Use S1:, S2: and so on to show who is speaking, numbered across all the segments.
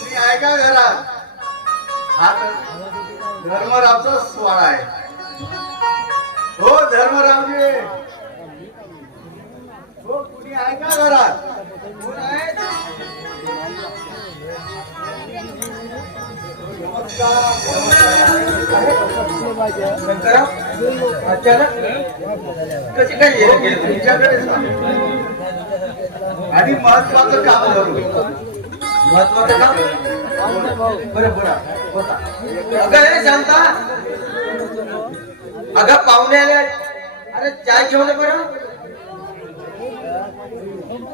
S1: मी ऐका घरा हा धर्मरावचा स्वाळा आहे. हो धर्मरावजी. हो कुणी ऐका घरा कोण आहे?
S2: शंकरराव, अचानक. कशी काय
S1: तुमच्याकडे आणि महत्वाचं काम करू.
S2: महत्वाचं काम बरं बरं. बोला अगं हे शांता. अगं पाहुणे आले अरे चाय घेऊन बरं.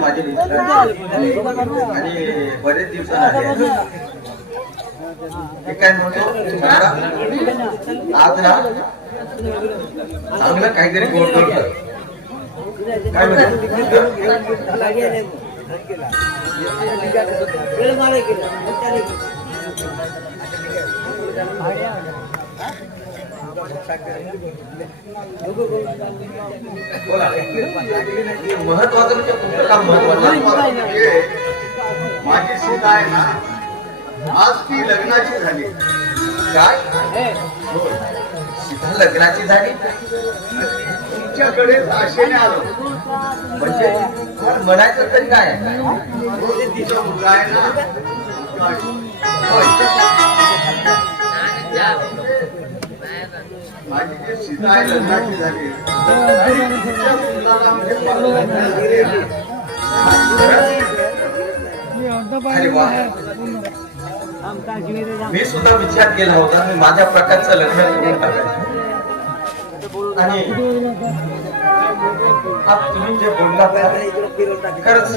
S2: माझे मित्र. आणि बरेच दिवस काय म्हणतो आज ना चांगलं काहीतरी गोड गोड कर. काय म्हणतो बोला. महत्वाचं म्हणजे महत्वाचं
S1: माझी सीता आहे ना आज ती लग्नाची झाली.
S2: काय? सीता लग्नाची झाली?
S1: तुमच्याकडे आशेने आलो.
S2: म्हणजे म्हणायचं तरी काय?
S1: तिचा मुलगा आहे ना माझी जी सीता आहे लग्नाची झाली
S2: अरे वा. मी सुद्धा विचार केला होता मी माझ्या प्रकारचं लग्न करून टाकायचं. आणि तुम्ही जे बोलला खरंच.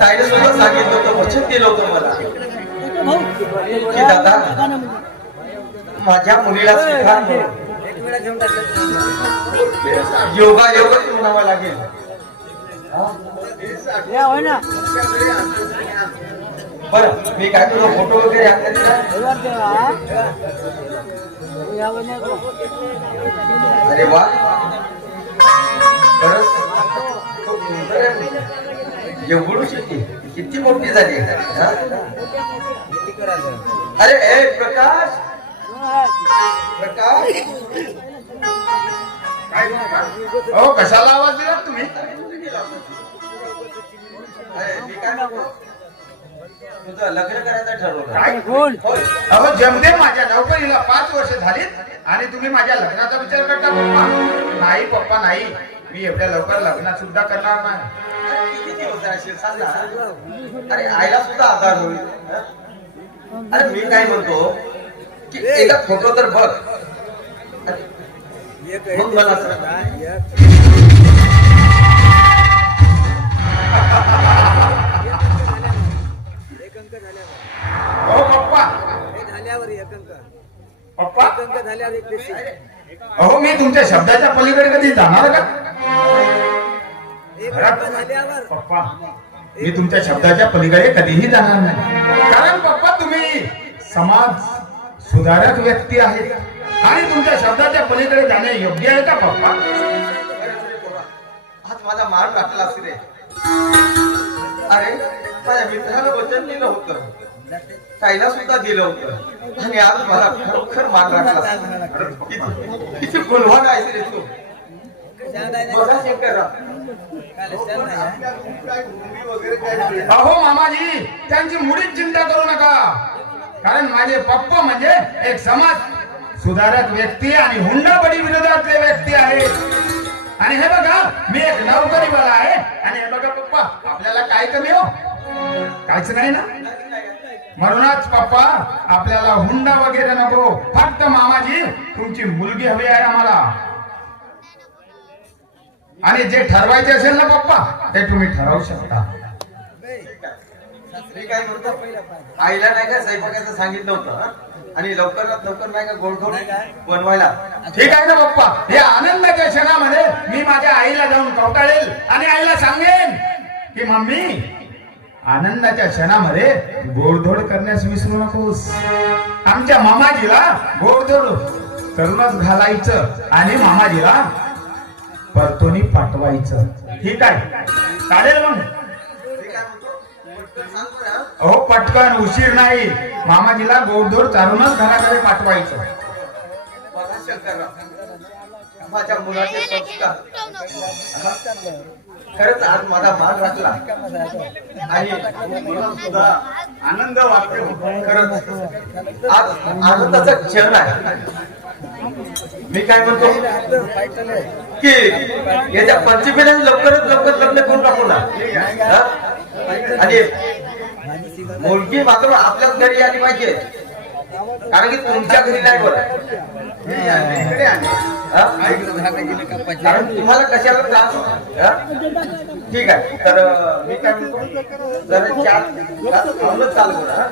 S2: ताईने सुद्धा सांगितलं होतं वचन दिलं होतं मला. की दादा माझ्या मुलीला स्वीकार योगा योगच म्हणावा लागेल. हा? बरं मी काय तुझा फोटो वगैरे? अरे वा. खरंच. एवढूच होती किती मोठी झाली? अरे ए प्रकाश! प्रकाश!
S1: हो कशाला आवाज दिला तुम्ही?
S2: अरे मी काय म्हणतो? तुझं लग्न करायचं ठरवलं.
S1: अहो जमते माझ्या नोकरीला पाच वर्ष झालीत आणि तुम्ही माझ्या लग्नाचा विचार करता पप्पा. नाही पप्पा नाही. मी एवढ्या लवकर लग्न सुद्धा करणार नाही.
S2: अरे किती दिवस राहशील सांग अरे आईला सुद्धा आधार होईल. हं? अरे मी काय म्हणतो की एकदा फोटो तर बघ. अरे, मग मला सांग.
S1: हो पप्पा. पप्पा? अहो मी तुमच्या शब्दाच्या पलीकडे कधी जाणार का? घरात- पप्पा मी तुमच्या शब्दाच्या पलीकडे कधीही जाणार नाही. कारण पप्पा तुम्ही समाज सुधारक व्यक्ती आहेत. आणि तुमच्या शब्दाच्या पलीकडे जाणे योग्य आहे का पप्पा?
S2: आज माझा मान राखला असे रे. अरे माझ्या मित्राला वचन दिलं होतं. ताईला सुद्धा दिलं होतं. आणि आज मला खरोखर मान राखला अरे, किती- आहेस रे तू.
S1: अहो मामाजी त्यांची मुळीच चिंता करू नका. कारण माझे पप्पा म्हणजे एक समाज सुधारक व्यक्ती आणि हुंडाबडी विरोधातले व्यक्ती आहेत. आणि हे बघा मी एक नोकरीवाला आहे. आणि हे बघा पप्पा आपल्याला हो? काहीच नाही ना? म्हणूनच पप्पा आपल्याला हुंडा वगैरे नको. फक्त मामाजी तुमची मुलगी हवी आहे आम्हाला. आणि जे ठरवायचे असेल ना पप्पा ते तुम्ही ठरवू शकता.
S2: आईला नाही का स्वयंपाकाचं सांगितलं होतं हं? आणि लवकरात लवकर नाही का गोडधोड बनवायला?
S1: ठीक आहे ना पप्पा? या आनंदाच्या क्षणामध्ये मी माझ्या आईला जाऊन कवटाळेल आणि आईला सांगेन की मम्मी आनंदाच्या क्षणामध्ये गोडधोड करण्यास विसरू नकोस. आमच्या मामाजीला गोडधोड करूनच घालायचं आणि मामाजीला परतोनी पाठवायचं. ठीक आहे चालेल मग. अहो पटकन उशीर नाही. मामाजीला गोडधोड चालूनच घराकडे पाठवायचं.
S2: माझ्या मुलाचे संस्कार. खरंच आज माझा मान राखला आणि मला सुद्धा आनंद वाटतो. खरंच आज आनंदाचा क्षण आहे. मी काय म्हणतो? की याच्या पंचमीला लवकरच लवकर लग्न करून टाकू ना. आणि मुलगी मात्र आपल्याच घरी आली पाहिजे. कारण की तुमच्या घरी नाही बरं कारण तुम्हाला कशाला त्रास? ठीक आहे. तर मी काय म्हणतो? जर चार चालू
S3: ना